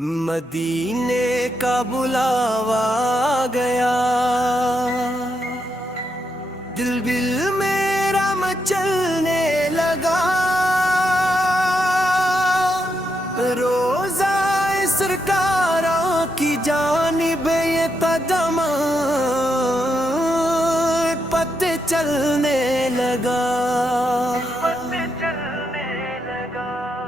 مدینے کا بلاوا گیا، دل بل میرا مچلنے لگا، روزہ سرکاراں کی جانب یہ قدم پتے چلنے لگا،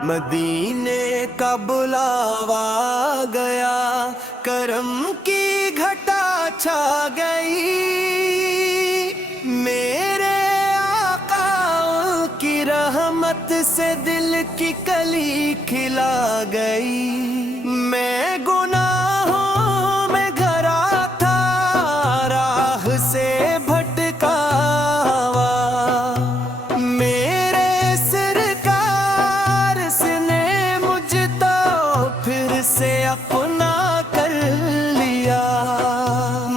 مدینے کا بلاوا گیا، کرم کی گھٹا چھا گئی، میرے آقا کی رحمت سے دل کی کلی کھلا گئی، میں گناہوں میں گھرا تھا، راہ سے بھٹکا ہوا، میرے سرکار نے مجھ تو پھر سے اپنا کر لیا،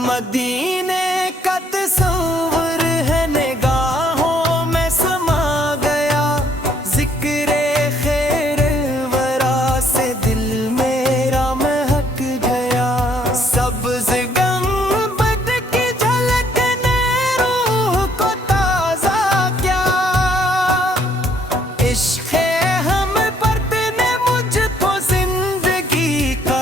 مدینے کا تصور ہے نگاہوں میں سما گیا، ذکر خیر ورا سے دل میرا مہک گیا، سبز گنبد کی جھلک نے روح کو تازہ کیا، عشق ہم پر نے مجھ کو زندگی کا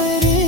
غریب